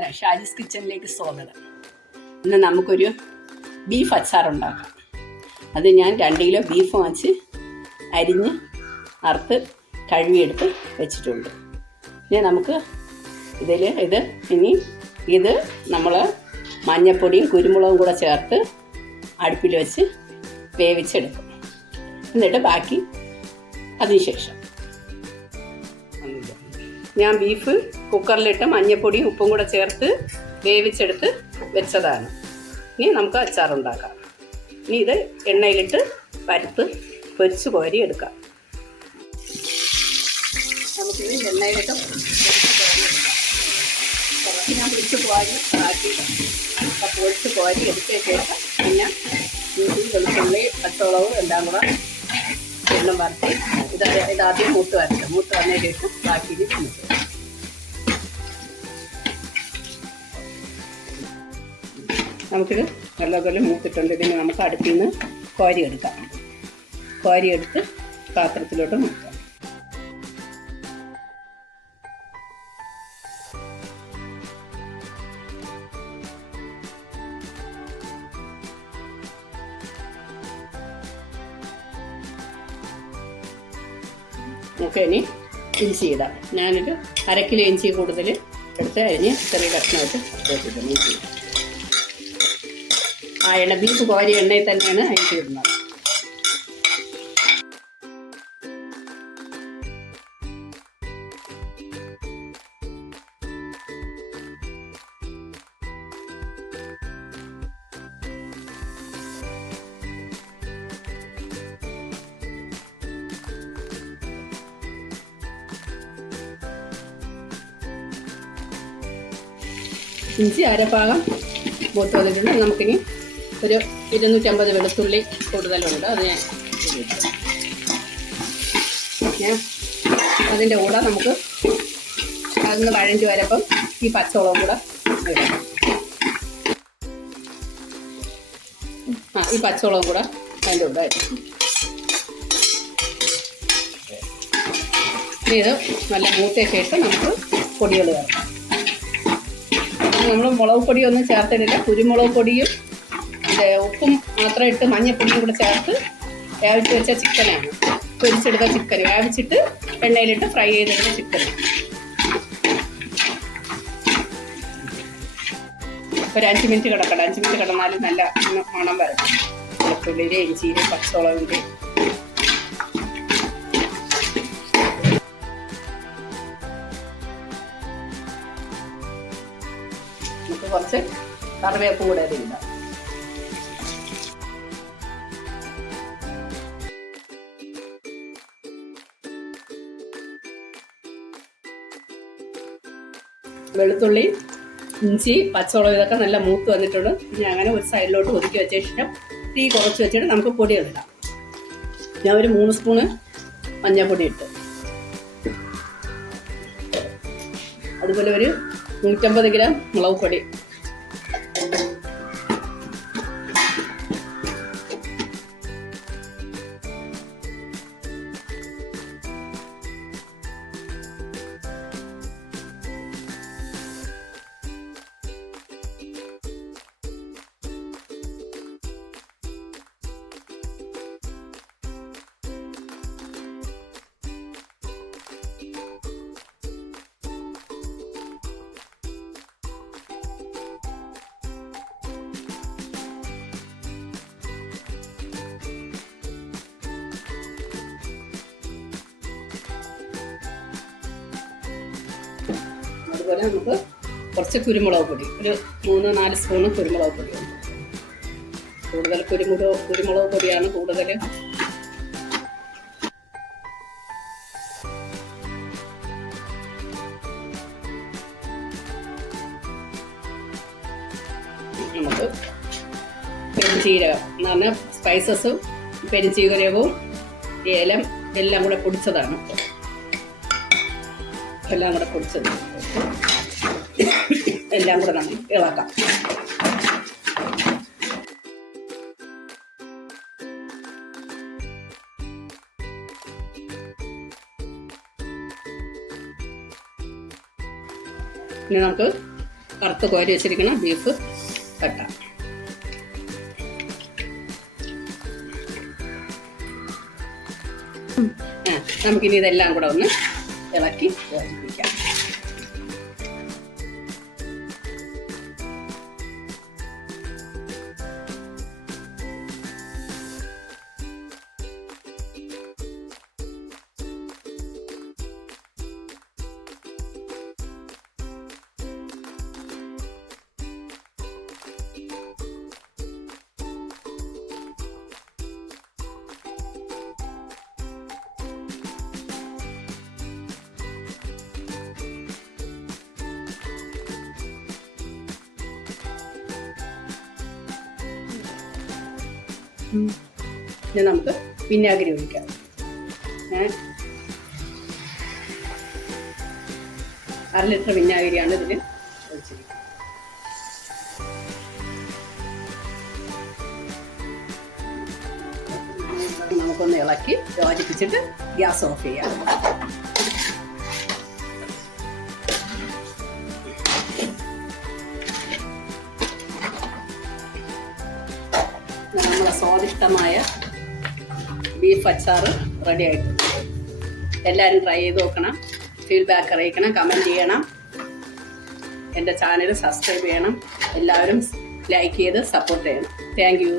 നമസ്കാരം, ഷാജിസ് കിച്ചണിലേക്ക് സ്വാഗതം. ഇന്ന് നമുക്കൊരു ബീഫ് അച്ചാറുണ്ടാക്കാം. അത് ഞാൻ 2 കിലോ ബീഫ് വാങ്ങിച്ച് അരിഞ്ഞ് അറുത്ത് കഴുകിയെടുത്ത് വെച്ചിട്ടുണ്ട്. ഇനി നമുക്ക് ഇത് നമ്മൾ മഞ്ഞൾപ്പൊടിയും കുരുമുളകും കൂടെ ചേർത്ത് അടുപ്പിൽ വെച്ച് വേവിച്ചെടുക്കും. എന്നിട്ട് ബാക്കി അതിനുശേഷം ഞാൻ ബീഫ് കുക്കറിലിട്ട് മഞ്ഞൾപ്പൊടിയും ഉപ്പും കൂടെ ചേർത്ത് വേവിച്ചെടുത്ത് വെച്ചതാണ്. ഇനി നമുക്ക് അച്ചാറുണ്ടാക്കാം. ഇനി ഇത് എണ്ണയിലിട്ട് വറുത്ത് പൊരിച്ച് കോരി എടുക്കാം. നമുക്കിത് എണ്ണയിലിട്ട് കുറച്ച് ഞാൻ പൊരിച്ച് കോരി ആക്കി പൊരിച്ച് കോരി എടുത്ത ശേഷം പിന്നെ ഇഞ്ചി വെളുത്തുള്ളി പച്ചമുളകും എല്ലാം കൂടെ എണ്ണം വറുത്ത് ഇതാദ്യം മൂത്ത് വന്നതിന് ശേഷം ബാക്കി ചുമത്ത്. നമുക്കിത് നല്ലപോലെ മൂത്തിട്ടുണ്ട്. ഇതിന് നമുക്ക് അടുപ്പിൽ നിന്ന് കോരിയെടുക്കാം. കോരിയെടുത്ത് പാത്രത്തിലോട്ട് മാറ്റാം. നമുക്ക് ഇനി ഇഞ്ചി ഇടാം. ഞാനൊരു 1/2 കിലോ ഇഞ്ചി കൂടുതൽ എടുത്ത് അരിഞ്ഞ് ചെറിയ കഷ്ണമായിട്ട് വെച്ചിട്ടുണ്ട്. ഇഞ്ചി ആ എണ്ണ ബീഫ് കോരി എണ്ണയിൽ തന്നെയാണ് ഇഞ്ചി ഇടുന്നത്. ഇഞ്ചി അരഭാഗം മൂത്ത് വന്നിട്ടുണ്ട്. നമുക്കിനി ഒരു 250 വെളുത്തുള്ളി കൂടുതലുണ്ട്. അത് ഞാൻ അതിൻ്റെ കൂടെ നമുക്ക് അതൊന്ന് വഴഞ്ഞ് വരപ്പം ഈ പച്ചമുളകും കൂടെ ഇടാം. ഈ പച്ചമുളകും കൂടെ അതിൻ്റെ കൂടെ ഇത് നല്ല മൂത്ത ശേഷം നമുക്ക് പൊടികൾ ചേർക്കാം. നമ്മൾ മുളക് പൊടിയൊന്നും ചേർത്തിട്ടില്ല. കുരുമുളക് പൊടിയും ഉപ്പും മാത്രം ഇട്ട് മഞ്ഞൾപ്പൊടിയും കൂടെ ചേർത്ത് വേവിച്ച് വെച്ച ചിക്കനാണ്. പൊരിച്ചെടുത്ത ചിക്കൻ വേവിച്ചിട്ട് എണ്ണയിലിട്ട് ഫ്രൈ ചെയ്തെടുത്ത ചിക്കൻ. ഒരു 5 മിനിറ്റ് കിടക്കണം. 5 മിനിറ്റ് കിടന്നാലും നല്ല മണം വരും. വെളുത്തുള്ളിയുടെ ഇഞ്ചിയുടെ പച്ചമുളകിൻ്റെ നമുക്ക് കുറച്ച് കറിവേപ്പും കൂടെ ഇടാം. വെളുത്തുള്ളി ഇഞ്ചി പച്ചമുളക് ഇതൊക്കെ നല്ല മൂത്ത് വന്നിട്ടുണ്ട്. ഇനി അങ്ങനെ ഒരു സൈഡിലോട്ട് ഒതുക്കി വെച്ച ശേഷം തീ കുറച്ച് വെച്ചിട്ട് നമുക്ക് പൊടികളിടാം. ഞാൻ ഒരു 3 സ്പൂണ് മഞ്ഞൾപ്പൊടി ഇട്ട്, അതുപോലെ ഒരു 150 ഗ്രാം മുളക് പൊടി, അതുപോലെ നമുക്ക് കുറച്ച് കുരുമുളക് പൊടി, ഒരു 3-4 സ്പൂണ് കുരുമുളക് പൊടി. കൂടുതൽ കുരുമുളക് പൊടിയാണ് കൂടുതൽ. നമുക്ക് പെരുംജീരകം എന്ന് പറഞ്ഞാൽ സ്പൈസസും പെരുംജീരകവും ഏലം എല്ലാം കൂടെ പൊടിച്ചതാണ്. എല്ലാം കൂടെ പൊടിച്ചത് എല്ലാം കൂടെ നമ്മൾ ഇളക്കാം. ഇനി നമുക്ക് വറുത്ത് കോരി വെച്ചിരിക്കണം ബീഫ് വെട്ടാം. നമുക്കിനി ഇതെല്ലാം കൂടെ ഒന്ന് ഇളക്കി യോജിപ്പിക്കാം. ഇനി നമുക്ക് വിനാഗിരി ഒഴിക്കാം. 1/2 ലിറ്റർ വിനാഗിരിയാണ് ഇതിൽ ഒഴിച്ചിരിക്കുന്നത്. നമുക്കൊന്ന് ഇളക്കി യോജിപ്പിച്ചിട്ട് ഗ്യാസ് ഓഫ് ചെയ്യാം. നമ്മളെ സ്വാദിഷ്ടമായ ബീഫ് അച്ചാർ റെഡി ആയിട്ടുണ്ട്. എല്ലാവരും ട്രൈ ചെയ്ത് നോക്കണം. ഫീഡ്ബാക്ക് അറിയിക്കണം, കമൻറ്റ് ചെയ്യണം. എൻ്റെ ചാനൽ സബ്സ്ക്രൈബ് ചെയ്യണം. എല്ലാവരും ലൈക്ക് ചെയ്ത് സപ്പോർട്ട് ചെയ്യണം. Thank you.